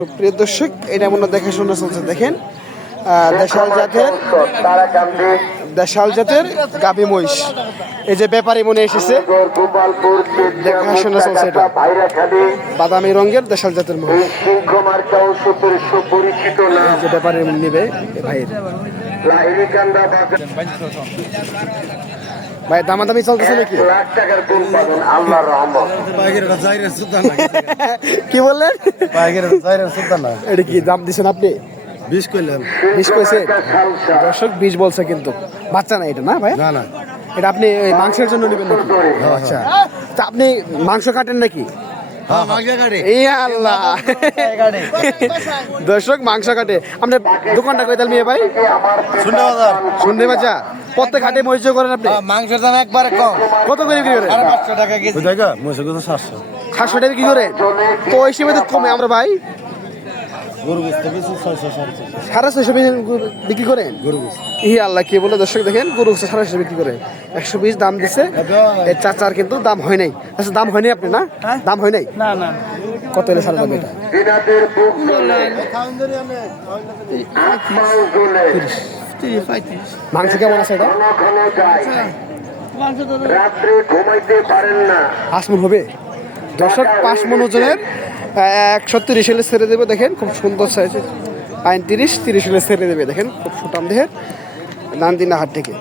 প্রিয় দর্শক, এটা মনে দেখাশোনা চলছে। দেখেন দেশাল জাতের গাভী মহিষ, এই যে ব্যাপারী মনে এসেছে, দেখাশোনা চলছে। এটা বাদামি রঙের দেশাল জাতের মহিষ, যে ব্যাপারী নেবে ভাইয়ের। ভাই দামাদামি চলতেছে নাকি? কি বললেন? এটা কি দাম দিচ্ছেন আপনি? 20 কইলেন। 20 কইছে দর্শক, 20 বলছে কিন্তু বাচ্চা না এটা, না ভাই? না না, এটা আপনি মাংসের জন্য নেবেন নাকি? আচ্ছা, তা আপনি মাংস কাটেন নাকি? এই আল্লাহ, দর্শক মাংস কাটে। আমরা দোকানটা কই তাহলে ভাই? শুনতে বাজা প্রত্যেক হাটে মহিষ করেন আপনি? মাংসের দাম একবারে কম। কত করে বিক্রি করেন? 500 টাকা কেজি। 700 700 টাকা কি করে? তো ওই হিসেবে তো কমে আমরা ভাই। গরু গোশত বেশি 600 650 বিক্রি করেন? গরু গোশত ই আল্লাহ, কি বলে দর্শক দেখেন, গরু 650 বিক্রি করে 120 দাম দিচ্ছে। এই চাচার কিন্তু দাম হয় নাই। আচ্ছা, দাম হয়নি আপনি না? দাম হয় নাই? না না, কত এলে ছাড়া যাবে এটা? 35। মাংস কেমন আছে এটা? আসমন হবে দর্শক, 5 মণ ওজনের 130 হলে ছেড়ে দেবে। দেখেন খুব সুন্দর সাইজ, 35-30 হলে ছেড়ে দেবে। দেখেন খুব সুটাম দেহের, নান্দিনা হাট থেকে।